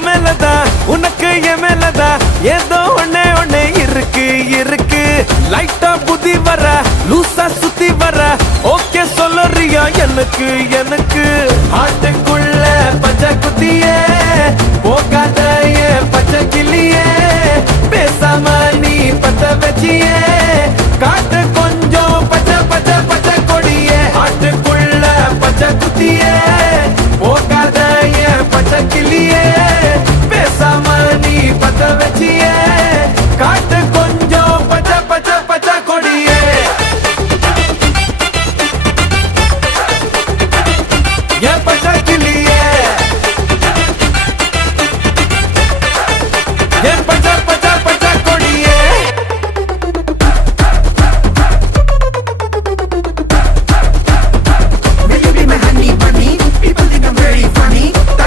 மேலதான் உனக்கு என் மேலதான் ஏதோ ஒண்ணே ஒண்ணே இருக்கு இருக்கு லைட்டா புத்தி வர லூசா சுத்தி வர ஓகே சொல்லுறியா எனக்கு எனக்கு ஆட்டுக்குள்ள